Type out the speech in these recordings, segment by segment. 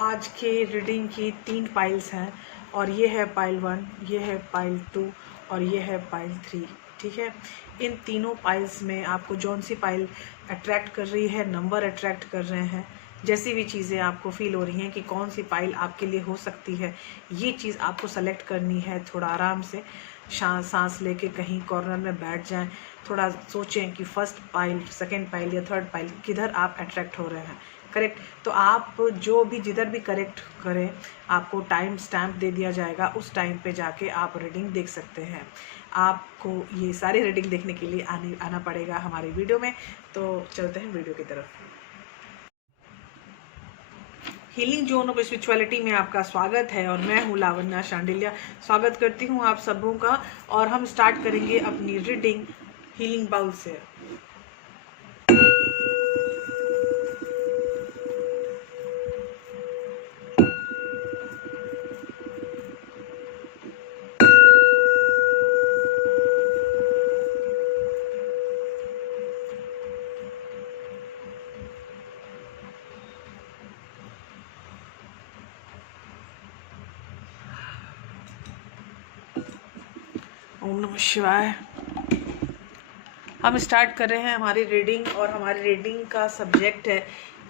आज के रीडिंग की 3 पाइल्स हैं और ये है पाइल 1, ये है पाइल 2 और ये है पाइल 3। ठीक है, इन तीनों पाइल्स में आपको जौन सी पाइल अट्रैक्ट कर रही है, नंबर अट्रैक्ट कर रहे हैं, जैसी भी चीज़ें आपको फील हो रही हैं कि कौन सी पाइल आपके लिए हो सकती है, ये चीज़ आपको सेलेक्ट करनी है। थोड़ा आराम से सांस लेके कहीं कॉर्नर में बैठ जाएं, थोड़ा सोचें कि फर्स्ट पाइल, सेकंड पाइल या थर्ड पाइल किधर आप अट्रैक्ट हो रहे हैं। करेक्ट, तो आप जो भी जिधर भी करेक्ट करें, आपको टाइम स्टैम्प दे दिया जाएगा, उस टाइम पे जाके आप रीडिंग देख सकते हैं। आपको ये सारी रीडिंग देखने के लिए आना पड़ेगा हमारे वीडियो में। तो चलते हैं वीडियो की तरफ। हीलिंग जोन ऑफ स्पिरिचुअलिटी में आपका स्वागत है और मैं हूँ लावण्या शांडिल्या। स्वागत करती हूँ आप सबों का और हम स्टार्ट करेंगे अपनी रीडिंग हीलिंग बाउल से। ओम नमः शिवाय। हम स्टार्ट कर रहे हैं हमारी रीडिंग और हमारी रीडिंग का सब्जेक्ट है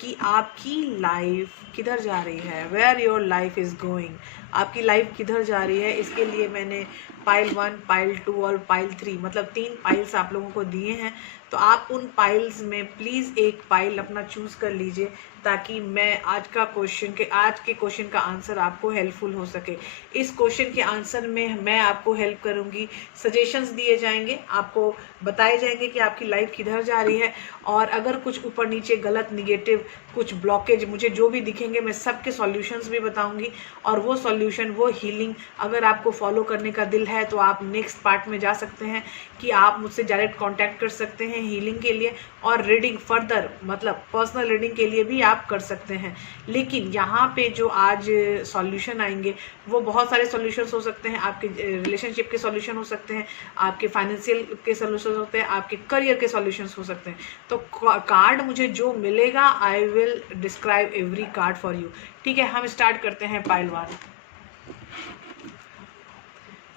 कि आपकी लाइफ किधर जा रही है, where your life is going. आपकी लाइफ किधर जा रही है, इसके लिए मैंने पाइल 1, पाइल 2 और पाइल 3 मतलब 3 पाइल्स आप लोगों को दिए हैं। तो आप उन पाइल्स में प्लीज़ एक पाइल अपना चूज़ कर लीजिए ताकि मैं आज के क्वेश्चन का आंसर आपको हेल्पफुल हो सके। इस क्वेश्चन के आंसर में मैं आपको हेल्प करूंगी, सजेशंस दिए जाएंगे, आपको बताए जाएंगे कि आपकी लाइफ किधर जा रही है। और अगर कुछ ऊपर नीचे गलत, निगेटिव, कुछ ब्लॉकेज मुझे जो भी दिखेंगे, मैं सबके सॉल्यूशंस भी बताऊंगी। और वो सॉल्यूशन, वो हीलिंग अगर आपको फॉलो करने का दिल है तो आप नेक्स्ट पार्ट में जा सकते हैं कि आप मुझसे डायरेक्ट कांटेक्ट कर सकते हैं हीलिंग के लिए और रीडिंग फर्दर मतलब पर्सनल रीडिंग के लिए भी आप कर सकते हैं। लेकिन यहाँ पे जो आज सॉल्यूशन आएंगे वो बहुत सारे सॉल्यूशंस हो सकते हैं। आपके रिलेशनशिप के सॉल्यूशन हो सकते हैं, आपके फाइनेंशियल के सॉल्यूशन हो सकते हैं, आपके करियर के सॉल्यूशंस हो सकते हैं। तो कार्ड मुझे जो मिलेगा I will describe every card for you. ठीक है, हम स्टार्ट करते हैं पाइल 1।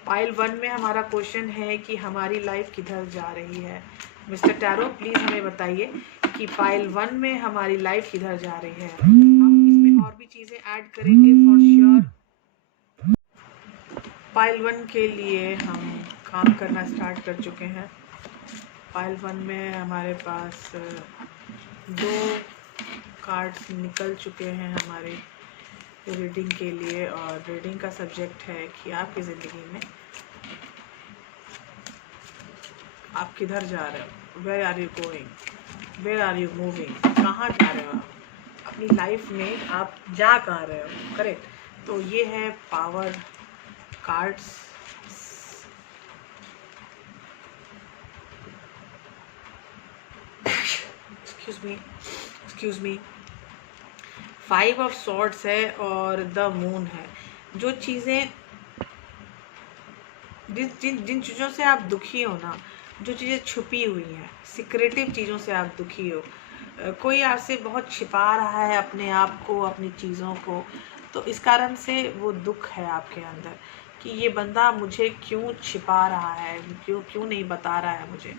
पाइल 1 में हमारा क्वेश्चन है कि हमारी लाइफ किधर जा रही है। मिस्टर टैरो प्लीज हमें बताइए कि पाइल 1 में हमारी लाइफ किधर जा रही है। हम इसमें और भी चीजें ऐड करेंगे फॉर श्योर। पाइल 1 के लिए हम काम करना स्टार्ट कर चुके हैं। पाइल 1 में हमारे पास 2 कार्ड्स निकल चुके हैं हमारे रीडिंग के लिए और रीडिंग का सब्जेक्ट है कि आपकी ज़िंदगी में आप किधर जा रहे हो, where are you going, where are you moving, कहाँ जा रहे हो आप अपनी लाइफ में, आप जा कहाँ रहे हो। करेक्ट, तो ये है power cards. Excuse me 5 of swords है और द मून है। जो चीज़ें जिन चीज़ों से आप दुखी हो ना, जो चीज़ें छुपी हुई हैं, सिक्रेटिव चीज़ों से आप दुखी हो, कोई आपसे बहुत छिपा रहा है अपने आप को, अपनी चीज़ों को, तो इस कारण से वो दुख है आपके अंदर कि ये बंदा मुझे क्यों छिपा रहा है, क्यों नहीं बता रहा है मुझे।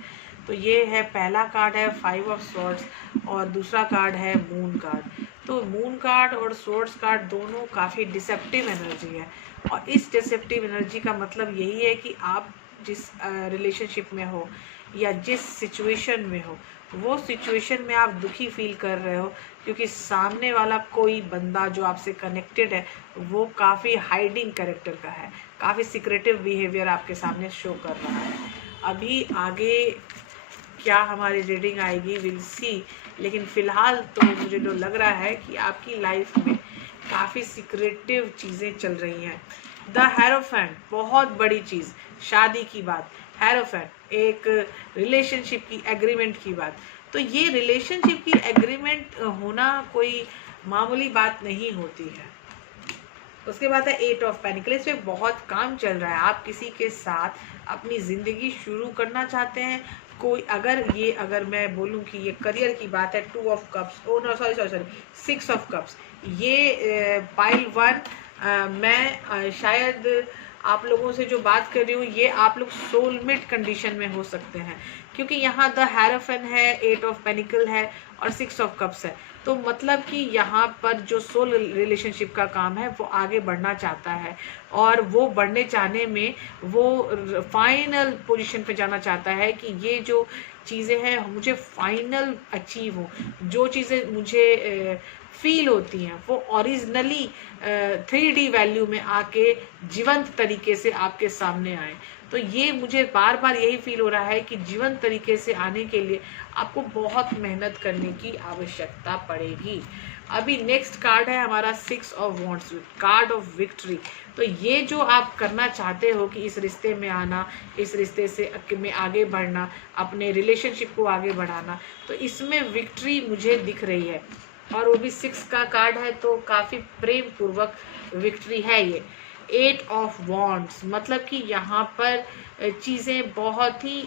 तो ये है, पहला कार्ड है 5 ऑफ सॉर्ड्स और दूसरा कार्ड है मून कार्ड। तो मून कार्ड और सोर्ड्स कार्ड दोनों काफ़ी डिसेप्टिव एनर्जी है और इस डिसेप्टिव एनर्जी का मतलब यही है कि आप जिस रिलेशनशिप में हो या जिस सिचुएशन में हो, वो सिचुएशन में आप दुखी फील कर रहे हो क्योंकि सामने वाला कोई बंदा जो आपसे कनेक्टेड है वो काफ़ी हाइडिंग कैरेक्टर का है, काफ़ी सिक्रेटिव बिहेवियर आपके सामने शो कर रहा है। अभी आगे क्या हमारी रीडिंग आएगी विल सी, लेकिन फ़िलहाल तो मुझे जो लग रहा है कि आपकी लाइफ में काफ़ी सिक्रेटिव चीज़ें चल रही हैं। द हेरोफेंट, बहुत बड़ी चीज़, शादी की बात, हेरोफेंट एक रिलेशनशिप की एग्रीमेंट की बात। तो ये रिलेशनशिप की एग्रीमेंट होना कोई मामूली बात नहीं होती है। उसके बाद है 8 ऑफ पेनिकल, इस पे बहुत काम चल रहा है, आप किसी के साथ अपनी ज़िंदगी शुरू करना चाहते हैं। कोई अगर मैं बोलूं कि ये करियर की बात है, 2 of cups, oh no sorry sorry sorry 6 of cups, ये पाइल 1, मैं शायद आप लोगों से जो बात कर रही हूँ ये आप लोग सोलमेट कंडीशन में हो सकते हैं, क्योंकि यहाँ द हैरोफेन है, 8 ऑफ पेनिकल है और 6 ऑफ कप्स है। तो मतलब कि यहाँ पर जो सोल रिलेशनशिप का काम है वो आगे बढ़ना चाहता है, और वो बढ़ने चाहने में वो फाइनल पोजीशन पे जाना चाहता है कि ये जो चीज़ें हैं मुझे फाइनल अचीव हो, जो चीज़ें मुझे फील होती हैं वो ओरिजिनली 3D वैल्यू में आके जीवंत तरीके से आपके सामने आए। तो ये मुझे बार बार यही फील हो रहा है कि जीवंत तरीके से आने के लिए आपको बहुत मेहनत करने की आवश्यकता पड़ेगी। अभी नेक्स्ट कार्ड है हमारा 6 of wands, card of victory. तो ये जो आप करना चाहते हो कि इस रिश्ते में आना, इस रिश्ते से में आगे बढ़ना, अपने रिलेशनशिप को आगे बढ़ाना, तो इसमें विक्ट्री मुझे दिख रही है, और वो भी 6 का कार्ड है, तो काफ़ी प्रेम पूर्वक विक्ट्री है ये। 8 ऑफ वॉन्ड्स मतलब कि यहाँ पर चीज़ें बहुत ही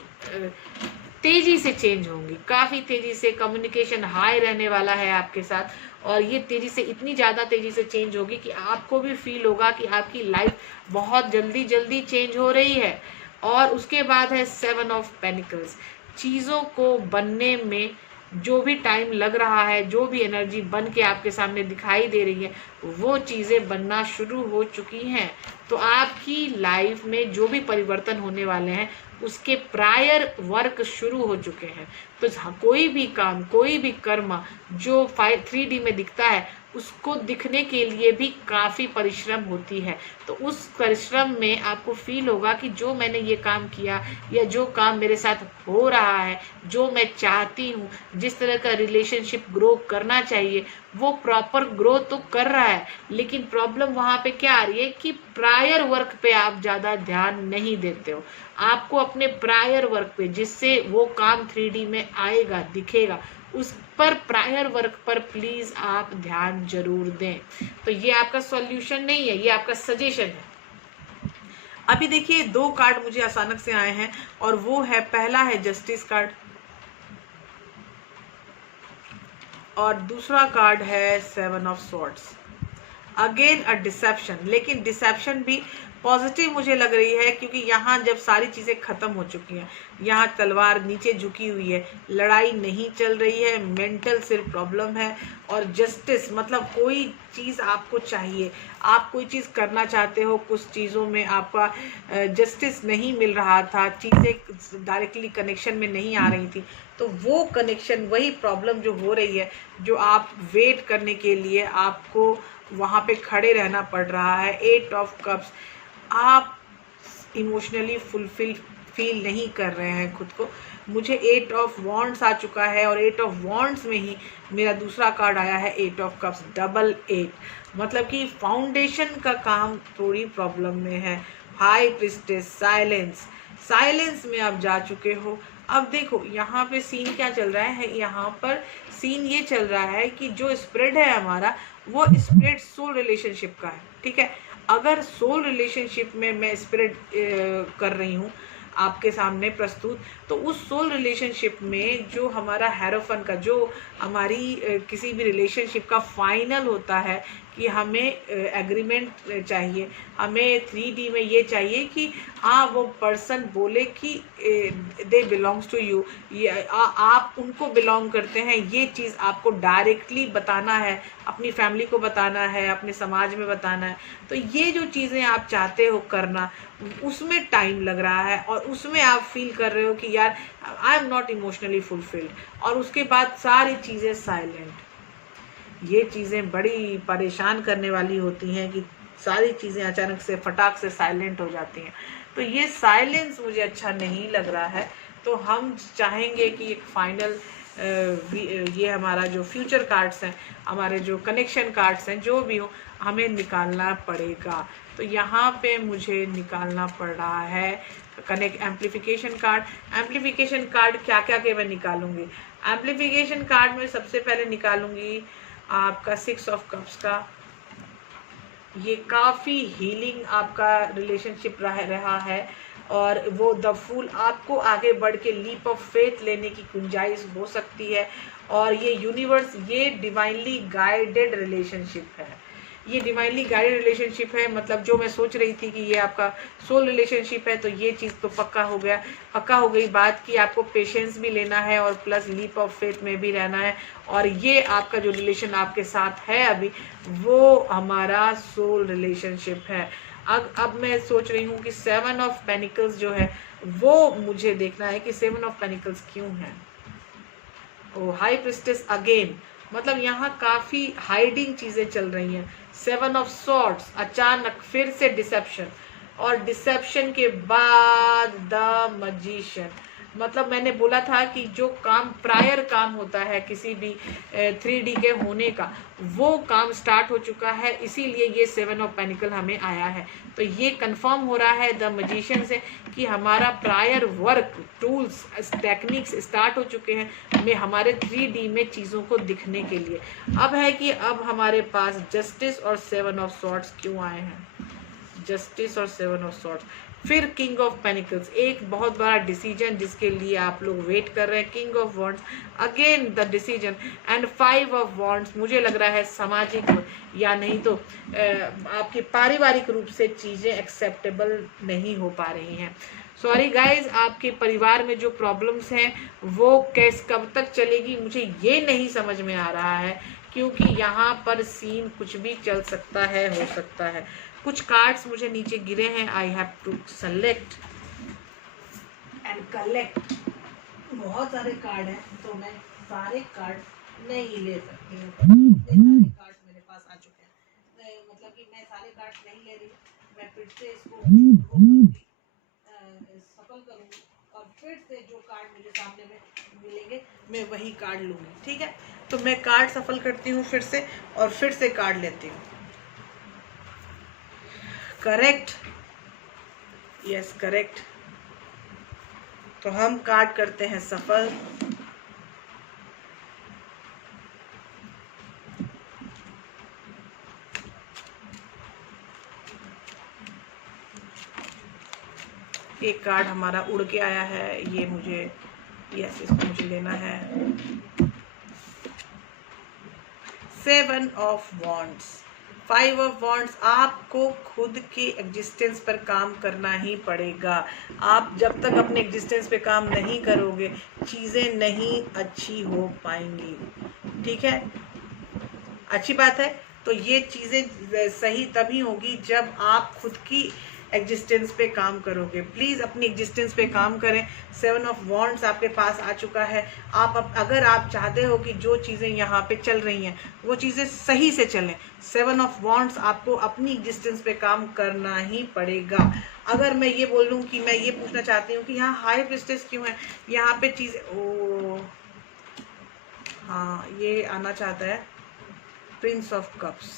तेज़ी से चेंज होंगी, काफ़ी तेज़ी से कम्युनिकेशन हाई रहने वाला है आपके साथ, और ये तेज़ी से, इतनी ज़्यादा तेज़ी से चेंज होगी कि आपको भी फील होगा कि आपकी लाइफ बहुत जल्दी जल्दी चेंज हो रही है। और उसके बाद है 7 ऑफ पेनिकल्स, चीज़ों को बनने में जो भी टाइम लग रहा है, जो भी एनर्जी बन के आपके सामने दिखाई दे रही है, वो चीज़ें बनना शुरू हो चुकी हैं। तो आपकी लाइफ में जो भी परिवर्तन होने वाले हैं उसके प्रायर वर्क शुरू हो चुके हैं। तो कोई भी काम, कोई भी कर्म जो 3D में दिखता है उसको दिखने के लिए भी काफ़ी परिश्रम होती है। तो उस परिश्रम में आपको फील होगा कि जो मैंने ये काम किया या जो काम मेरे साथ हो रहा है, जो मैं चाहती हूँ, जिस तरह का रिलेशनशिप ग्रो करना चाहिए वो प्रॉपर ग्रो तो कर रहा है, लेकिन प्रॉब्लम वहाँ पे क्या आ रही है कि प्रायर वर्क पे आप ज़्यादा ध्यान नहीं देते हो। आपको अपने प्रायर वर्क पे, जिससे वो काम 3D में आएगा, दिखेगा, उस पर प्रायर वर्क पर प्लीज़ आप ध्यान जरूर दें। तो ये आपका सॉल्यूशन नहीं है, ये आपका सजेशन है। अभी देखिए 2 कार्ड मुझे अचानक से आए हैं, और वो है, पहला है जस्टिस कार्ड और दूसरा कार्ड है 7 of swords. Again a deception, लेकिन डिसेप्शन भी पॉजिटिव मुझे लग रही है, क्योंकि यहाँ जब सारी चीज़ें ख़त्म हो चुकी हैं, यहाँ तलवार नीचे झुकी हुई है, लड़ाई नहीं चल रही है, मेंटल सिर्फ प्रॉब्लम है, और जस्टिस मतलब कोई चीज़ आपको चाहिए, आप कोई चीज़ करना चाहते हो, कुछ चीज़ों में आपका जस्टिस नहीं मिल रहा था, चीज़ें डायरेक्टली कनेक्शन में नहीं आ रही थी, तो वो कनेक्शन, वही प्रॉब्लम जो हो रही है, जो आप वेट करने के लिए आपको वहाँ पे खड़े रहना पड़ रहा है। 8 ऑफ कप्स, आप इमोशनली फुलफिल फील नहीं कर रहे हैं खुद को। मुझे 8 ऑफ वॉन्ड्स आ चुका है, और 8 ऑफ वॉन्ड्स में ही मेरा दूसरा कार्ड आया है 8 ऑफ कप्स, डबल 8, मतलब कि फाउंडेशन का काम थोड़ी प्रॉब्लम में है। हाई प्रिस्टेस, साइलेंस में आप जा चुके हो। अब देखो यहाँ पे सीन क्या चल रहा है, यहाँ पर सीन ये चल रहा है कि जो स्प्रेड है हमारा, वो स्प्रेड सोल रिलेशनशिप का है, ठीक है। अगर सोल रिलेशनशिप में मैं स्प्रेड कर रही हूँ आपके सामने प्रस्तुत, तो उस सोल रिलेशनशिप में जो हमारा हैरोफन का, जो हमारी किसी भी रिलेशनशिप का फाइनल होता है कि हमें एग्रीमेंट चाहिए, हमें 3D में ये चाहिए कि हाँ वो पर्सन बोले कि दे बिलोंग्स टू यू, आप उनको बिलोंग करते हैं, ये चीज़ आपको डायरेक्टली बताना है, अपनी फैमिली को बताना है, अपने समाज में बताना है। तो ये जो चीज़ें आप चाहते हो करना, उसमें टाइम लग रहा है, और उसमें आप फील कर रहे हो कि यार I am not emotionally fulfilled, और उसके बाद सारी चीज़ें साइलेंट। ये चीज़ें बड़ी परेशान करने वाली होती हैं कि सारी चीज़ें अचानक से फटाक से साइलेंट हो जाती हैं। तो ये साइलेंस मुझे अच्छा नहीं लग रहा है। तो हम चाहेंगे कि एक फाइनल ये हमारा जो फ्यूचर कार्ड्स हैं, हमारे जो कनेक्शन कार्ड्स हैं, जो भी हो, हमें निकालना पड़ेगा। तो यहाँ पे मुझे निकालना पड़ रहा है कनेक्ट एम्प्लीफिकेशन कार्ड। क्या क्या के मैं निकालूंगी? एम्प्लीफिकेशन कार्ड में सबसे पहले निकालूंगी आपका 6 ऑफ कप्स का, ये काफ़ी हीलिंग आपका रिलेशनशिप रहा है, और वो द फूल आपको आगे बढ़ के लीप ऑफ फेथ लेने की गुंजाइश हो सकती है। और ये यूनिवर्स, ये डिवाइनली गाइडेड रिलेशनशिप है, ये डिवाइनली गाइडेड रिलेशनशिप है। मतलब जो मैं सोच रही थी कि ये आपका सोल रिलेशनशिप है, तो ये चीज़ तो पक्का हो गया, पक्का हो गई बात कि आपको पेशेंस भी लेना है और प्लस लीप ऑफ फेथ में भी रहना है। और ये आपका जो रिलेशन आपके साथ है अभी, वो हमारा सोल रिलेशनशिप है। अब मैं सोच रही हूँ कि 7 ऑफ पेनिकल्स जो है वो मुझे देखना है कि 7 ऑफ पेनिकल्स क्यों है। ओ हाई प्रिस्टेस अगेन, मतलब यहाँ काफ़ी हाइडिंग चीज़ें चल रही हैं। 7 ऑफ सॉर्ड्स, अचानक फिर से डिसेप्शन, और डिसेप्शन के बाद द मजिशियन। मतलब मैंने बोला था कि जो काम प्रायर काम होता है किसी भी 3D के होने का, वो काम स्टार्ट हो चुका है, इसीलिए ये 7 ऑफ पेनिकल हमें आया है। तो ये कंफर्म हो रहा है द मजिशियन से कि हमारा prior work, tools, techniques start हो चुके हैं में हमारे 3D में चीज़ों को दिखने के लिए। अब है कि अब हमारे पास जस्टिस और 7 ऑफ सॉर्ड्स क्यों आए हैं, जस्टिस और 7 ऑफ सॉर्ड्स, फिर किंग ऑफ पेनिकल्स, एक बहुत बड़ा डिसीजन जिसके लिए आप लोग वेट कर रहे हैं। King of wands, again the decision, and 5 of wands. मुझे लग रहा है सामाजिक या नहीं तो आपकी पारिवारिक रूप से चीज़ें एक्सेप्टेबल नहीं हो पा रही हैं। सॉरी गाइज, आपके परिवार में जो प्रॉब्लम्स हैं वो कब तक चलेगी मुझे ये नहीं समझ में आ रहा है, क्योंकि यहाँ पर सीन कुछ भी चल सकता है, हो सकता है। कुछ कार्ड्स मुझे नीचे गिरे हैं, I have to select and collect. बहुत सारे कार्ड हैं तो मैं सारे कार्ड नहीं ले सकती हूँ, सारे कार्ड मेरे पास आ चुके हैं, मतलब कि मैं सारे कार्ड नहीं ले रही हूँ। मैं फिर से इसको सफल करूँगी और फिर से जो कार्ड मुझे सामने में मिलेंगे मैं वही कार्ड लूँगी, ठीक है। तो मैं कार्ड सफल करती हूँ फिर से, और फिर से कार्ड लेती हूँ। Correct, yes correct. तो हम कार्ड करते हैं सफल। एक कार्ड हमारा उड़ के आया है, ये मुझे, यस इसको मुझे लेना है। 7 ऑफ वॉन्ड्स, 5 ऑफ वॉन्ड्स। आपको खुद के एग्जिस्टेंस पर काम करना ही पड़ेगा। आप जब तक अपने एग्जिस्टेंस पे काम नहीं करोगे, चीज़ें नहीं अच्छी हो पाएंगी, ठीक है। अच्छी बात है। तो ये चीज़ें सही तभी होगी जब आप खुद की एग्जिस्टेंस पे काम करोगे। प्लीज़ अपनी एग्जिस्टेंस पे काम करें। 7 ऑफ वॉन्ड्स आपके पास आ चुका है। अगर आप चाहते हो कि जो चीज़ें यहाँ पे चल रही हैं वो चीज़ें सही से चलें, 7 ऑफ वॉन्ड्स आपको अपनी एग्जिस्टेंस पे काम करना ही पड़ेगा। अगर मैं ये बोल लूँ कि मैं ये पूछना चाहती हूँ कि यहाँ हाई प्रिस्टेस क्यों है, यहाँ पे चीज़ें, ओ हाँ ये आना चाहता है प्रिंस ऑफ कप्स।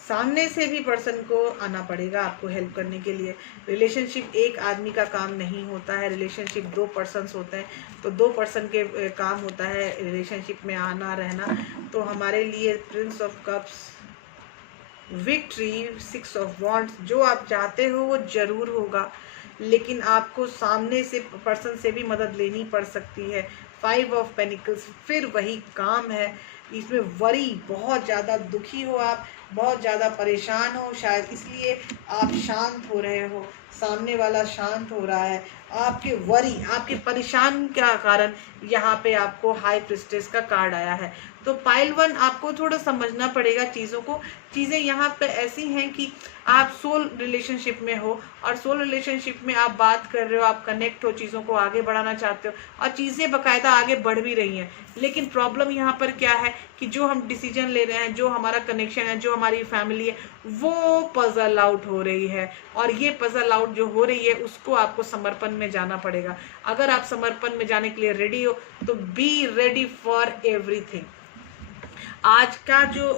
सामने से भी पर्सन को आना पड़ेगा आपको हेल्प करने के लिए। रिलेशनशिप एक आदमी का काम नहीं होता है, रिलेशनशिप 2 पर्सन्स होते हैं, तो 2 पर्सन के काम होता है रिलेशनशिप में आना रहना। तो हमारे लिए Prince of cups, victory, 6 of wands. जो आप चाहते हो वो ज़रूर होगा, लेकिन आपको सामने से पर्सन से भी मदद लेनी पड़ सकती है। 5 ऑफ पेनिकल्स, फिर वही काम है। इसमें वरी, बहुत ज़्यादा दुखी हो आप, बहुत ज़्यादा परेशान हो, शायद इसलिए आप शांत हो रहे हो, सामने वाला शांत हो रहा है। आपके वरी, आपके परेशान का कारण यहाँ पे आपको हाई प्रिस्टेस का कार्ड आया है। तो पाइल 1 आपको थोड़ा समझना पड़ेगा चीज़ों को। चीज़ें यहाँ पे ऐसी हैं कि आप सोल रिलेशनशिप में हो, और सोल रिलेशनशिप में आप बात कर रहे हो, आप कनेक्ट हो, चीज़ों को आगे बढ़ाना चाहते हो, और चीज़ें बाकायदा आगे बढ़ भी रही हैं। लेकिन प्रॉब्लम यहाँ पर क्या है कि जो हम डिसीजन ले रहे हैं, जो हमारा कनेक्शन है, जो हमारी फैमिली है, वो पजल आउट हो रही है। और ये पजल आउट जो हो रही है उसको आपको समर्पण में जाना पड़ेगा। अगर आप समर्पण में जाने के लिए रेडी हो तो बी रेडी फॉर एवरीथिंग। आज का जो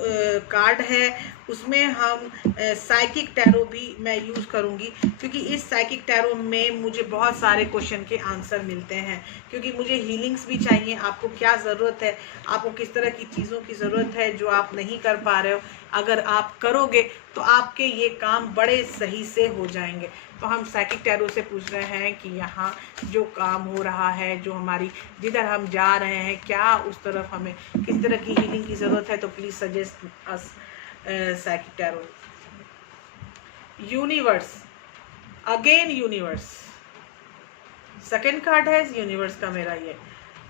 कार्ड है उसमें हम साइकिक टैरो भी मैं यूज़ करूँगी, क्योंकि इस साइकिक टैरो में मुझे बहुत सारे क्वेश्चन के आंसर मिलते हैं, क्योंकि मुझे हीलिंग्स भी चाहिए। आपको क्या ज़रूरत है, आपको किस तरह की चीज़ों की ज़रूरत है जो आप नहीं कर पा रहे हो, अगर आप करोगे तो आपके ये काम बड़े सही से हो जाएंगे। तो हम साइकिक टैरो से पूछ रहे हैं कि यहाँ जो काम हो रहा है, जो हमारी जिधर हम जा रहे हैं, क्या उस तरफ हमें किस तरह की हीलिंग की ज़रूरत है। तो please suggest us psychic tarot. Universe, again universe, second card है यूनिवर्स का मेरा ये,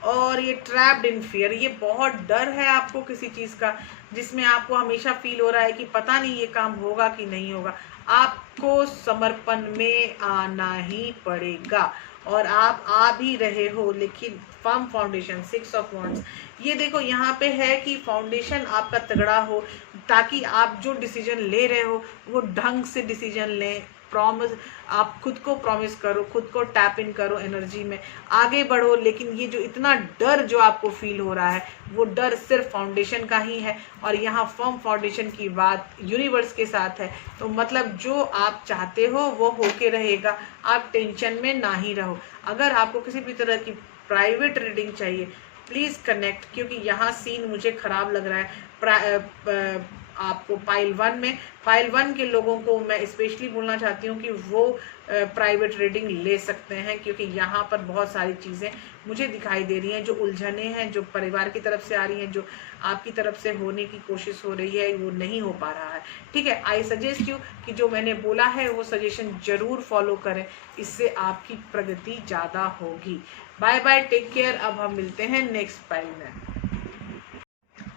और ये ट्रैप्ड इन फियर, ये बहुत डर है आपको किसी चीज़ का, जिसमें आपको हमेशा फील हो रहा है कि पता नहीं ये काम होगा कि नहीं होगा। आपको समर्पण में आना ही पड़ेगा, और आप आ भी रहे हो, लेकिन फर्म फाउंडेशन, 6 ऑफ वॉन्ड्स, ये देखो यहाँ पे है कि फाउंडेशन आपका तगड़ा हो, ताकि आप जो डिसीजन ले रहे हो वो ढंग से डिसीजन लें। प्रॉमिस, आप खुद को प्रॉमिस करो, खुद को टैप इन करो एनर्जी में, आगे बढ़ो। लेकिन ये जो इतना डर जो आपको फील हो रहा है, वो डर सिर्फ फाउंडेशन का ही है, और यहाँ फर्म फाउंडेशन की बात यूनिवर्स के साथ है। तो मतलब जो आप चाहते हो वो होके रहेगा, आप टेंशन में ना ही रहो। अगर आपको किसी भी तरह की प्राइवेट रीडिंग चाहिए, प्लीज़ कनेक्ट, क्योंकि यहाँ सीन मुझे ख़राब लग रहा है। आपको पाइल 1 में, पाइल 1 के लोगों को मैं स्पेशली बोलना चाहती हूँ कि वो प्राइवेट रीडिंग ले सकते हैं, क्योंकि यहाँ पर बहुत सारी चीज़ें मुझे दिखाई दे रही हैं, जो उलझने हैं, जो परिवार की तरफ से आ रही हैं, जो आपकी तरफ से होने की कोशिश हो रही है, वो नहीं हो पा रहा है। ठीक है, आई सजेस्ट यू कि जो मैंने बोला है वो सजेशन ज़रूर फॉलो करें, इससे आपकी प्रगति ज़्यादा होगी। Bye bye, take care. अब हम मिलते हैं नेक्स्ट पाइल में।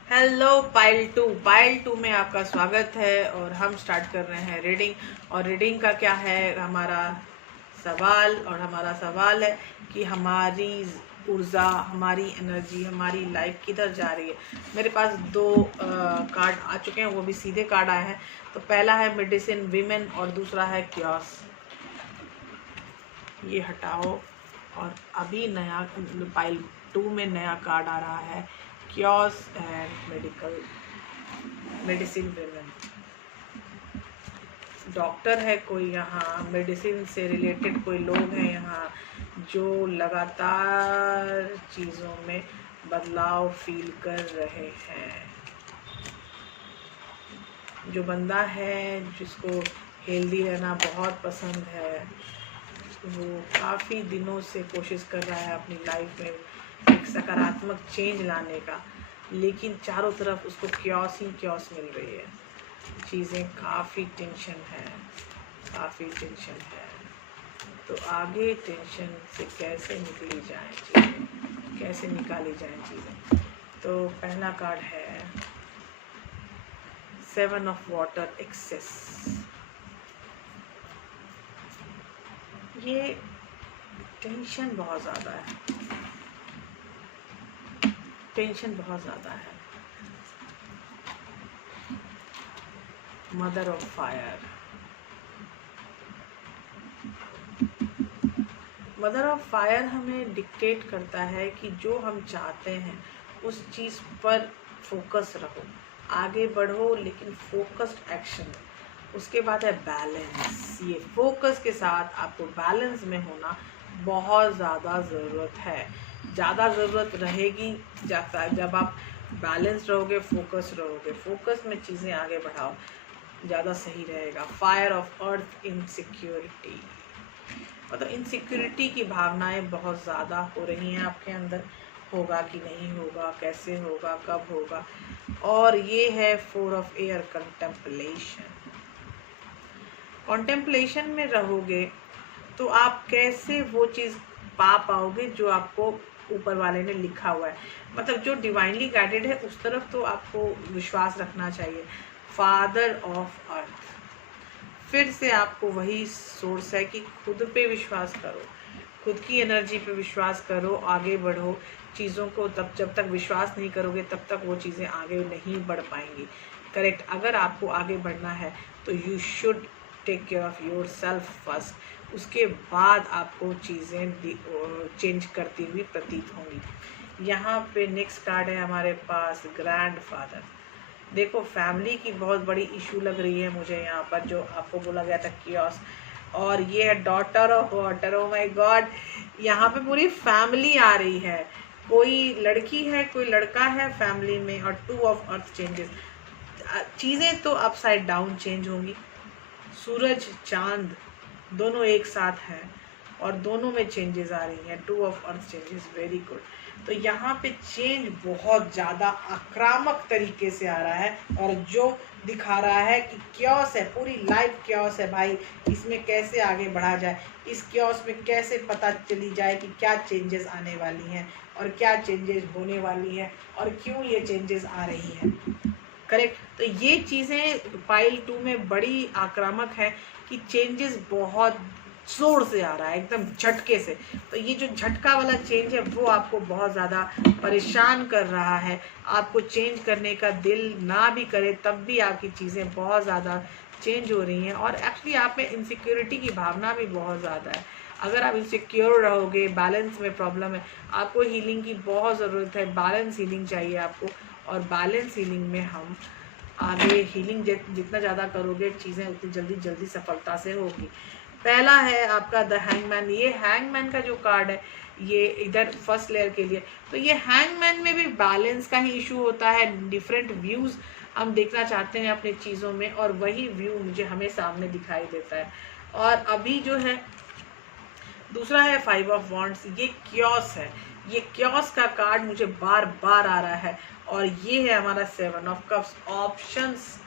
हेलो पाइल 2, पाइल 2 में आपका स्वागत है, और हम स्टार्ट कर रहे हैं रीडिंग। और रीडिंग का क्या है हमारा सवाल, और हमारा सवाल है कि हमारी ऊर्जा, हमारी एनर्जी, हमारी लाइफ किधर जा रही है। मेरे पास 2 कार्ड आ चुके हैं, वो भी सीधे कार्ड आए हैं। तो पहला है मेडिसिन वीमेन, और दूसरा है क्योस। ये हटाओ, और अभी नया पाइल 2 में नया कार्ड आ रहा है, chaos and medicine women. Doctor है कोई यहाँ, मेडिसिन से रिलेटेड कोई लोग हैं यहाँ, जो लगातार चीज़ों में बदलाव फील कर रहे हैं। जो बंदा है जिसको हेल्दी रहना बहुत पसंद है, वो काफ़ी दिनों से कोशिश कर रहा है अपनी लाइफ में एक सकारात्मक चेंज लाने का, लेकिन चारों तरफ उसको क्योस ही क्योस मिल रही है। चीज़ें काफ़ी टेंशन है, काफ़ी टेंशन है। तो आगे टेंशन से कैसे निकली जाए चीज़ें, कैसे निकाली जाए चीज़ें। तो पहला कार्ड है 7 ऑफ वाटर, एक्सेस। ये टेंशन बहुत ज़्यादा है, टेंशन बहुत ज़्यादा है। Mother of fire, mother of fire हमें डिक्टेट करता है कि जो हम चाहते हैं उस चीज़ पर फोकस रहो, आगे बढ़ो, लेकिन फोकस्ड एक्शन। उसके बाद है बैलेंस। ये फोकस के साथ आपको बैलेंस में होना बहुत ज़्यादा ज़रूरत है, ज़्यादा ज़रूरत रहेगी जब आप बैलेंस रहोगे, फोकस रहोगे, फोकस में चीज़ें आगे बढ़ाओ, ज़्यादा सही रहेगा। फायर ऑफ अर्थ, इनसिक्योरिटी, मतलब इनसिक्योरिटी की भावनाएं बहुत ज़्यादा हो रही हैं आपके अंदर, होगा कि नहीं होगा, कैसे होगा, कब होगा। और ये है 4 ऑफ एयर, कंटेम्पलेशन। कंटेम्पलेशन में रहोगे तो आप कैसे वो चीज़ पा पाओगे जो आपको ऊपर वाले ने लिखा हुआ है, मतलब जो डिवाइनली गाइडेड है उस तरफ तो आपको विश्वास रखना चाहिए। फादर ऑफ अर्थ, फिर से आपको वही सोर्स है कि खुद पे विश्वास करो, खुद की एनर्जी पे विश्वास करो, आगे बढ़ो चीज़ों को। तब जब तक विश्वास नहीं करोगे तब तक वो चीज़ें आगे नहीं बढ़ पाएंगी। करेक्ट, अगर आपको आगे बढ़ना है तो you should take care of yourself first, उसके बाद आपको चीज़ें चेंज करती हुई प्रतीत होंगी। यहाँ पे नेक्स्ट कार्ड है हमारे पास ग्रैंडफादर। देखो फैमिली की बहुत बड़ी इशू लग रही है मुझे यहाँ पर, जो आपको बोला गया था कियोस। और ये है daughter of water. Oh my God, यहाँ पे पूरी फैमिली आ रही है। कोई लड़की है, कोई लड़का है फैमिली में, और 2 ऑफ अर्थ चेंजेस। चीज़ें तो अपसाइड डाउन चेंज होंगी। सूरज चांद दोनों एक साथ हैं और दोनों में चेंजेस आ रही हैं। 2 of earth changes, very good. तो यहाँ पे चेंज बहुत ज़्यादा आक्रामक तरीके से आ रहा है, और जो दिखा रहा है कि क्योस है, पूरी लाइफ क्योस है भाई। इसमें कैसे आगे बढ़ा जाए, इस क्योस में कैसे पता चली जाए कि क्या चेंजेस आने वाली हैं और क्या चेंजेस होने वाली हैं और क्यों ये चेंजेस आ रही हैं। करेक्ट। तो ये चीज़ें पाइल 2 में बड़ी आक्रामक है कि चेंजेस बहुत जोर से आ रहा है, एकदम झटके से। तो ये जो झटका वाला चेंज है वो आपको बहुत ज़्यादा परेशान कर रहा है। आपको चेंज करने का दिल ना भी करे तब भी आपकी चीज़ें बहुत ज़्यादा चेंज हो रही हैं। और एक्चुअली आप में इनसिक्योरिटी की भावना भी बहुत ज़्यादा है। अगर आप इनसिक्योर रहोगे, बैलेंस में प्रॉब्लम है, आपको हीलिंग की बहुत ज़रूरत है। बैलेंस हीलिंग चाहिए आपको, और बैलेंस हीलिंग में हम आगे हीलिंग जितना ज़्यादा करोगे चीज़ें उतनी जल्दी सफलता से होगी। पहला है आपका द हैंगमैन। ये हैंगमैन का जो कार्ड है ये इधर फर्स्ट लेयर के लिए, तो ये हैंगमैन में भी बैलेंस का ही इशू होता है। डिफरेंट व्यूज़ हम देखना चाहते हैं अपनी चीज़ों में, और वही व्यू मुझे हमें सामने दिखाई देता है। और अभी जो है दूसरा है 5 ऑफ वॉन्ड्स। ये क्योस है, ये क्योस का कार्ड मुझे बार बार आ रहा है। और ये है हमारा 7 ऑफ कप्स। ऑप्शंस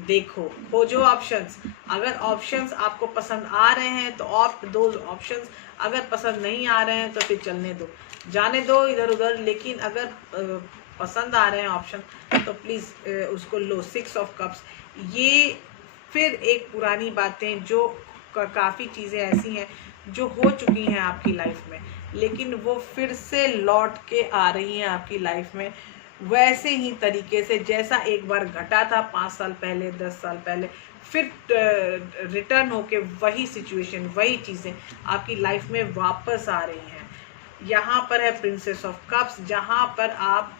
देखो, खोजो ऑप्शंस। अगर ऑप्शंस आपको पसंद आ रहे हैं तो ऑप्ट दो ऑप्शंस, अगर पसंद नहीं आ रहे हैं तो फिर चलने दो, जाने दो इधर उधर। लेकिन अगर पसंद आ रहे हैं ऑप्शन तो प्लीज़ उसको लो। 6 ऑफ कप्स, ये फिर एक पुरानी बातें, जो काफ़ी चीज़ें ऐसी हैं जो हो चुकी हैं आपकी लाइफ में, लेकिन वो फिर से लौट के आ रही हैं आपकी लाइफ में वैसे ही तरीके से जैसा एक बार घटा था 5 साल पहले, 10 साल पहले। फिर रिटर्न होके वही सिचुएशन, वही चीज़ें आपकी लाइफ में वापस आ रही हैं। यहाँ पर है प्रिंसेस ऑफ कप्स, जहाँ पर आप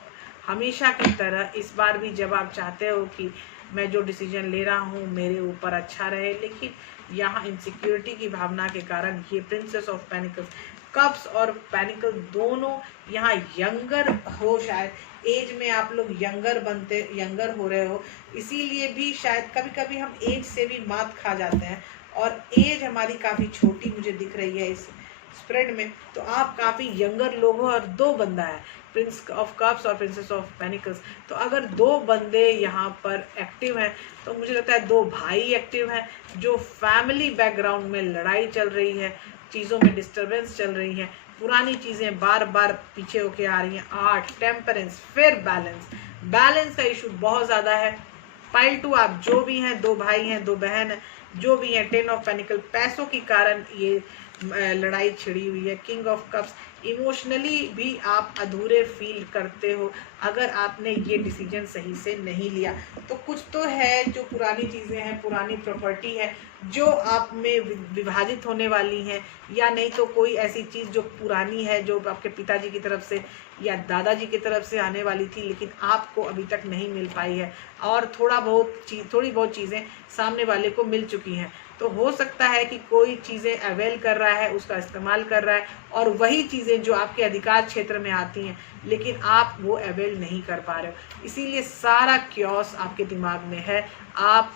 हमेशा की तरह इस बार भी जब आप चाहते हो कि मैं जो डिसीजन ले रहा हूँ मेरे ऊपर अच्छा रहे, लेकिन यहाँ इनसिक्योरिटी की भावना के कारण ये प्रिंसेस ऑफ पेनिकल्स, कप्स और पेनिकल दोनों यहाँ यंगर हो, शायद एज में आप लोग यंगर हो रहे हो, इसीलिए भी शायद कभी कभी हम एज से भी मात खा जाते हैं। और एज हमारी काफ़ी छोटी मुझे दिख रही है इस स्प्रेड में, तो आप काफ़ी यंगर लोग हो। और 2 बंदा है, प्रिंस ऑफ कप्स और प्रिंसेस ऑफ पेनिकल्स। तो अगर 2 बंदे यहाँ पर एक्टिव हैं तो मुझे लगता है 2 भाई एक्टिव हैं, जो फैमिली बैकग्राउंड में लड़ाई चल रही है, चीज़ों में डिस्टर्बेंस चल रही है, पुरानी चीज़ें बार बार पीछे होके आ रही हैं। 8 टेम्परेंस, फिर बैलेंस का इशू बहुत ज़्यादा है। पाइल 2 आप जो भी हैं, 2 भाई हैं, 2 बहन हैं, जो भी हैं। 10 ऑफ पेनिकल, पैसों के कारण ये लड़ाई छिड़ी हुई है। किंग ऑफ कप्स, इमोशनली भी आप अधूरे फील करते हो अगर आपने ये डिसीजन सही से नहीं लिया। तो कुछ तो है जो पुरानी चीज़ें हैं, पुरानी प्रॉपर्टी है जो आप में विभाजित होने वाली हैं, या नहीं तो कोई ऐसी चीज़ जो पुरानी है जो आपके पिताजी की तरफ से या दादाजी की तरफ से आने वाली थी, लेकिन आपको अभी तक नहीं मिल पाई है, और थोड़ी बहुत चीज़ें सामने वाले को मिल चुकी हैं। तो हो सकता है कि कोई चीज़ें अवेल कर रहा है, उसका इस्तेमाल कर रहा है, और वही चीज़ें जो आपके अधिकार क्षेत्र में आती हैं लेकिन आप वो अवेल नहीं कर पा रहे हो, इसीलिए सारा क्योस आपके दिमाग में है। आप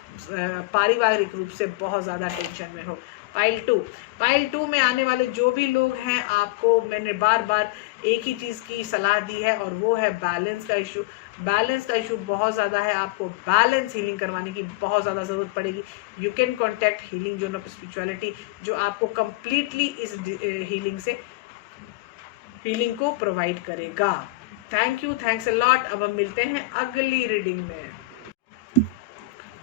पारिवारिक रूप से बहुत ज़्यादा टेंशन में हो। पाइल 2 में आने वाले जो भी लोग हैं, आपको मैंने बार बार एक ही चीज़ की सलाह दी है, और वो है बैलेंस का इशू। बैलेंस का इशू बहुत ज़्यादा है, आपको बैलेंस हीलिंग करवाने की बहुत ज़्यादा ज़रूरत पड़ेगी। You can contact healing zone of spirituality, जो आपको कम्प्लीटली इस हीलिंग को प्रोवाइड करेगा। Thank you, thanks a lot. अब हम मिलते हैं अगली रीडिंग में।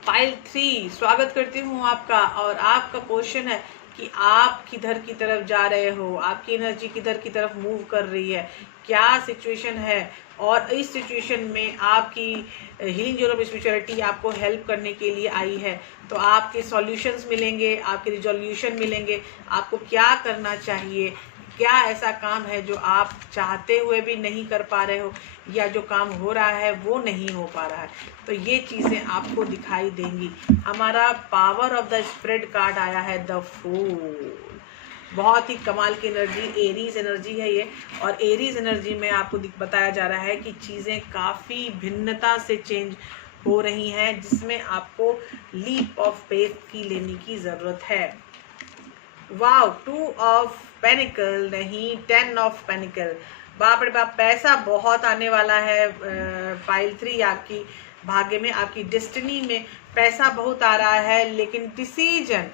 पाइल 3, स्वागत करती हूँ आपका। और आपका क्वेश्चन है कि आप किधर की तरफ जा रहे हो, आपकी एनर्जी किधर की तरफ मूव कर रही है, क्या सिचुएशन है, और इस सिचुएशन में आपकी हीलिंग जोन ऑफ स्पिरिचुअलिटी आपको हेल्प करने के लिए आई है। तो आपके सॉल्यूशंस मिलेंगे, आपके रिजोल्यूशन मिलेंगे, आपको क्या करना चाहिए, क्या ऐसा काम है जो आप चाहते हुए भी नहीं कर पा रहे हो, या जो काम हो रहा है वो नहीं हो पा रहा है, तो ये चीज़ें आपको दिखाई देंगी। हमारा power of the spread card आया है द फूल। बहुत ही कमाल की एनर्जी, एरीज एनर्जी है ये। और एरीज एनर्जी में आपको बताया जा रहा है कि चीज़ें काफ़ी भिन्नता से चेंज हो रही हैं, जिसमें आपको लीप ऑफ फेथ की लेने की ज़रूरत है। वाव, 2 ऑफ पेनिकल नहीं, 10 ऑफ पेनिकल। बाप रे बाप, पैसा बहुत आने वाला है। पाइल 3 आपकी भाग्य में, आपकी डेस्टिनी में पैसा बहुत आ रहा है, लेकिन डिसीजन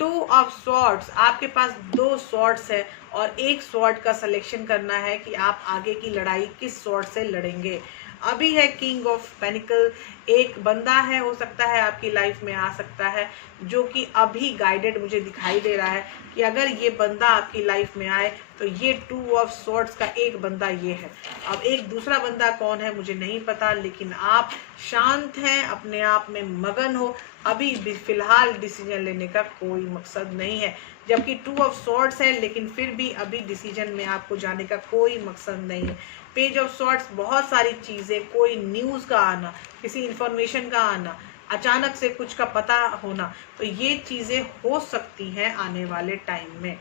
2 ऑफ स्वॉर्ड्स, आपके पास 2 स्वॉर्ड्स है और एक स्वॉर्ड का सिलेक्शन करना है कि आप आगे की लड़ाई किस स्वॉर्ड से लड़ेंगे। अभी है किंग ऑफ पेनिकल, एक बंदा है, हो सकता है आपकी लाइफ में आ सकता है, जो कि अभी गाइडेड मुझे दिखाई दे रहा है कि अगर ये बंदा आपकी लाइफ में आए तो ये 2 ऑफ स्वॉर्ड्स का एक बंदा ये है। अब एक दूसरा बंदा कौन है मुझे नहीं पता, लेकिन आप शांत हैं, अपने आप में मगन हो, अभी फिलहाल डिसीजन लेने का कोई मकसद नहीं है। जबकि 2 ऑफ स्वॉर्ड्स है, लेकिन फिर भी अभी डिसीजन में आपको जाने का कोई मकसद नहीं है। पेज ऑफ स्वॉर्ड्स, बहुत सारी चीज़ें, कोई न्यूज़ का आना, किसी इंफॉर्मेशन का आना, अचानक से कुछ का पता होना, तो ये चीज़ें हो सकती हैं आने वाले टाइम में।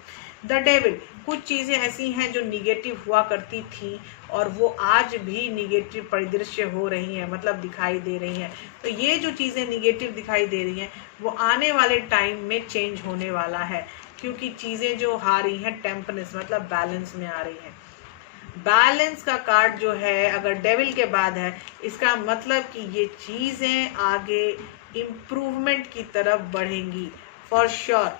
द डेविल, कुछ चीज़ें ऐसी हैं जो निगेटिव हुआ करती थी और वो आज भी निगेटिव परिदृश्य हो रही हैं, मतलब दिखाई दे रही हैं। तो ये जो चीज़ें निगेटिव दिखाई दे रही हैं वो आने वाले टाइम में चेंज होने वाला है, क्योंकि चीज़ें जो आ रही हैं टेम्पनेस, मतलब बैलेंस में आ रही हैं। बैलेंस का कार्ड जो है अगर डेविल के बाद है, इसका मतलब कि ये चीज़ें आगे इम्प्रूवमेंट की तरफ बढ़ेंगी फॉर श्योर।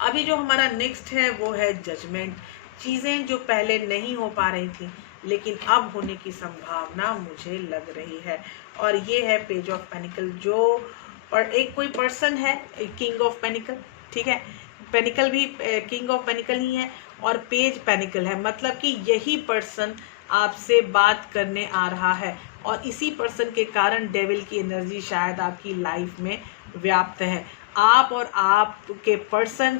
अभी जो हमारा नेक्स्ट है वो है जजमेंट। चीज़ें जो पहले नहीं हो पा रही थी लेकिन अब होने की संभावना मुझे लग रही है। और ये है पेज ऑफ पेनिकल, जो एक कोई पर्सन है किंग ऑफ पेनिकल, ठीक है, पेनिकल भी किंग ऑफ पेनिकल ही है और पेज पेनिकल है, मतलब कि यही पर्सन आपसे बात करने आ रहा है और इसी पर्सन के कारण डेविल की एनर्जी शायद आपकी लाइफ में व्याप्त है। आप और आपके पर्सन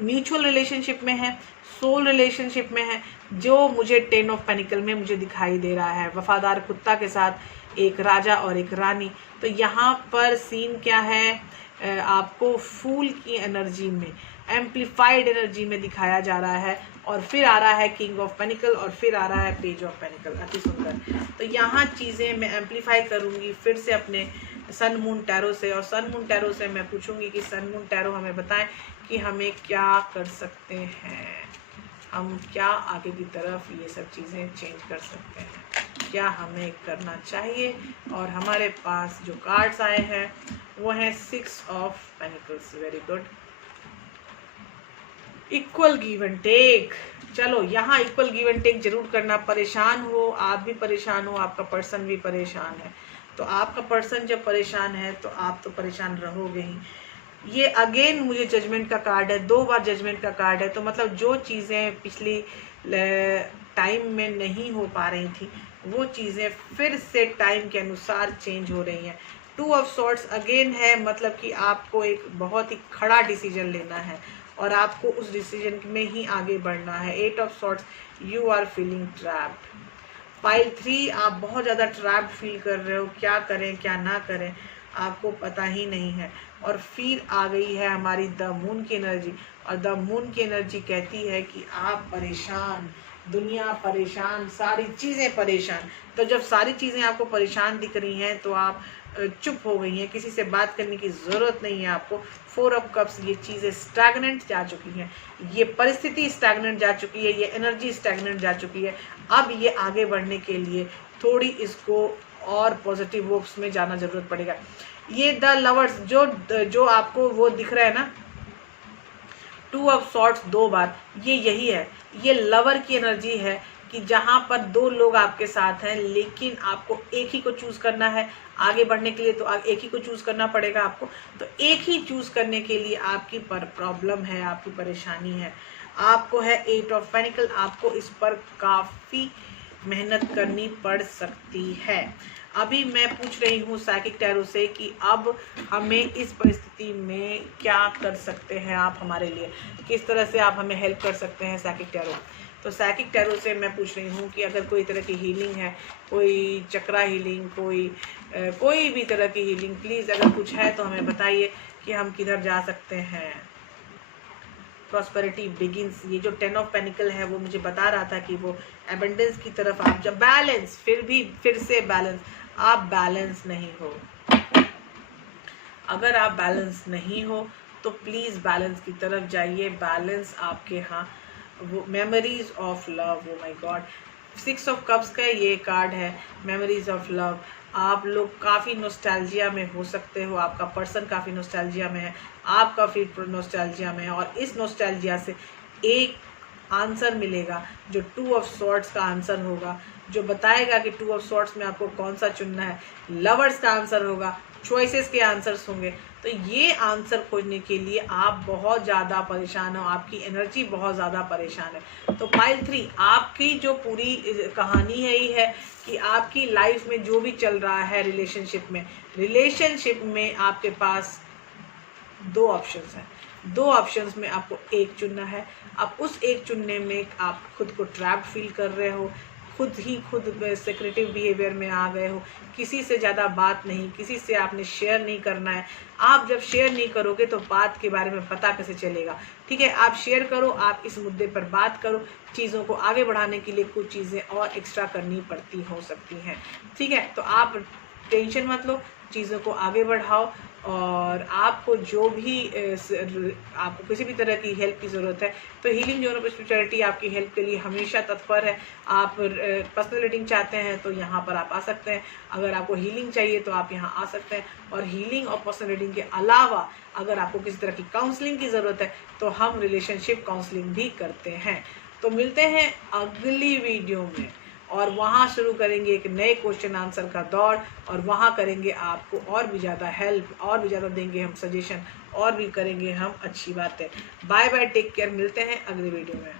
म्यूचुअल रिलेशनशिप में है, सोल रिलेशनशिप में है, जो मुझे 10 ऑफ पेनिकल में मुझे दिखाई दे रहा है। वफादार कुत्ता के साथ एक राजा और एक रानी। तो यहाँ पर सीन क्या है, आपको फूल की एनर्जी में, एम्प्लीफाइड एनर्जी में दिखाया जा रहा है और फिर आ रहा है किंग ऑफ पेनिकल और फिर आ रहा है पेज ऑफ पेनिकल। अति सुंदर। तो यहाँ चीज़ें मैं एम्प्लीफाई करूँगी फिर से अपने सन मून टैरो से, और सन मून टैरो से मैं पूछूंगी कि सन मून टैरो हमें बताएं कि हमें क्या कर सकते हैं, हम क्या आगे की तरफ ये सब चीज़ें चेंज कर सकते हैं, क्या हमें करना चाहिए। और हमारे पास जो कार्ड्स आए हैं वो हैं 6 of pentacles. Very good. Equal give and take. चलो यहाँ इक्वल गिव एंड टेक जरूर करना। परेशान हो, आप भी परेशान हो, आपका पर्सन भी परेशान है, तो आपका पर्सन जब परेशान है तो आप तो परेशान रहोगे ही। ये अगेन मुझे जजमेंट का कार्ड है, 2 बार जजमेंट का कार्ड है, तो मतलब जो चीज़ें पिछली टाइम में नहीं हो पा रही थी वो चीज़ें फिर से टाइम के अनुसार चेंज हो रही हैं। 2 ऑफ सॉर्ड्स अगेन है, मतलब कि आपको एक बहुत ही खड़ा डिसीजन लेना है और आपको उस डिसीजन में ही आगे बढ़ना है। 8 of swords, you are feeling trapped. Pile 3, आप बहुत ज़्यादा ट्रैप्ड फील कर रहे हो, क्या करें क्या ना करें आपको पता ही नहीं है। और फिर आ गई है हमारी द मून की एनर्जी, और द मून की एनर्जी कहती है कि आप परेशान, दुनिया परेशान, सारी चीज़ें परेशान। तो जब सारी चीज़ें आपको परेशान दिख रही हैं तो आप चुप हो गई हैं, किसी से बात करने की ज़रूरत नहीं है आपको। 4 ऑफ कप्स, ये चीज़ें स्टैग्नेंट जा चुकी हैं, ये परिस्थिति स्टैग्नेंट जा चुकी है, ये एनर्जी स्टैग्नेंट जा चुकी है। अब ये आगे बढ़ने के लिए थोड़ी इसको और पॉजिटिव होप्स में जाना ज़रूरत पड़ेगा। ये द लवर्स जो आपको वो दिख रहा है ना, 2 ऑफ सॉर्ड्स 2 बार, ये यही है, ये लवर की एनर्जी है कि जहाँ पर 2 लोग आपके साथ हैं लेकिन आपको एक ही को चूज़ करना है आगे बढ़ने के लिए, तो एक ही को चूज़ करना पड़ेगा आपको। तो एक ही चूज़ करने के लिए आपकी प्रॉब्लम है, आपकी परेशानी है, आपको है 8 ऑफ पेनिकल, आपको इस पर काफ़ी मेहनत करनी पड़ सकती है। अभी मैं पूछ रही हूँ साइकिक टैरो से कि अब हमें इस परिस्थिति में क्या कर सकते हैं आप हमारे लिए, किस तरह से आप हमें हेल्प कर सकते हैं साइकिक टैरो। तो साइकिक टैरो से मैं पूछ रही हूँ कि अगर कोई तरह की हीलिंग है, कोई चक्रा हीलिंग, कोई भी तरह की हीलिंग, प्लीज़ अगर कुछ है तो हमें बताइए कि हम किधर जा सकते हैं। प्रॉस्पेरिटी बिगिंस, ये जो 10 ऑफ पेनिकल है वो मुझे बता रहा था कि वो एबंडेंस की तरफ आप जब बैलेंस, फिर से बैलेंस, आप बैलेंस नहीं हो। अगर आप बैलेंस नहीं हो तो प्लीज़ बैलेंस की तरफ जाइए। बैलेंस आपके यहाँ, वो memories of love, oh my God, 6 of cups का ये कार्ड है, मेमोरीज ऑफ लव। आप लोग काफ़ी नोस्टैल्जिया में हो सकते हो, आपका पर्सन काफ़ी नोस्टैल्जिया में है, आप काफ़ी नोस्टैल्जिया में है, और इस नोस्टैल्जिया से एक आंसर मिलेगा जो 2 ऑफ सॉर्ड्स का आंसर होगा, जो बताएगा कि 2 ऑफ सॉर्ड्स में आपको कौन सा चुनना है। लवर्स का आंसर होगा, चॉइसेस के आंसर्स होंगे। तो ये आंसर खोजने के लिए आप बहुत ज़्यादा परेशान हो, आपकी एनर्जी बहुत ज़्यादा परेशान है। तो पाइल 3, आपकी जो पूरी कहानी है ये है कि आपकी लाइफ में जो भी चल रहा है रिलेशनशिप में आपके पास 2 ऑप्शंस हैं। 2 ऑप्शंस में आपको एक चुनना है। अब उस एक चुनने में आप खुद को ट्रैप्ड फील कर रहे हो, खुद सेक्रेटिव बिहेवियर में आ गए हो, किसी से ज़्यादा बात नहीं, किसी से आपने शेयर नहीं करना है। आप जब शेयर नहीं करोगे तो बात के बारे में पता कैसे चलेगा, ठीक है। आप शेयर करो, आप इस मुद्दे पर बात करो, चीज़ों को आगे बढ़ाने के लिए कुछ चीज़ें और एक्स्ट्रा करनी पड़ती हो सकती हैं, ठीक है। तो आप टेंशन मत लो, चीज़ों को आगे बढ़ाओ, और आपको जो भी आपको किसी भी तरह की हेल्प की ज़रूरत है तो हीलिंग जोन ऑफ स्पिरिचुअलिटी आपकी हेल्प के लिए हमेशा तत्पर है। आप पर्सनल रीडिंग चाहते हैं तो यहाँ पर आप आ सकते हैं, अगर आपको हीलिंग चाहिए तो आप यहाँ आ सकते हैं। और हीलिंग और पर्सनल रीडिंग के अलावा अगर आपको किसी तरह की काउंसलिंग की ज़रूरत है तो हम रिलेशनशिप काउंसलिंग भी करते हैं। तो मिलते हैं अगली वीडियो में, और वहाँ शुरू करेंगे एक नए क्वेश्चन आंसर का दौर, और वहाँ करेंगे आपको और भी ज़्यादा हेल्प, और भी ज़्यादा देंगे हम सजेशन, और भी करेंगे हम अच्छी बातें। बाय बाय, टेक केयर, मिलते हैं अगली वीडियो में।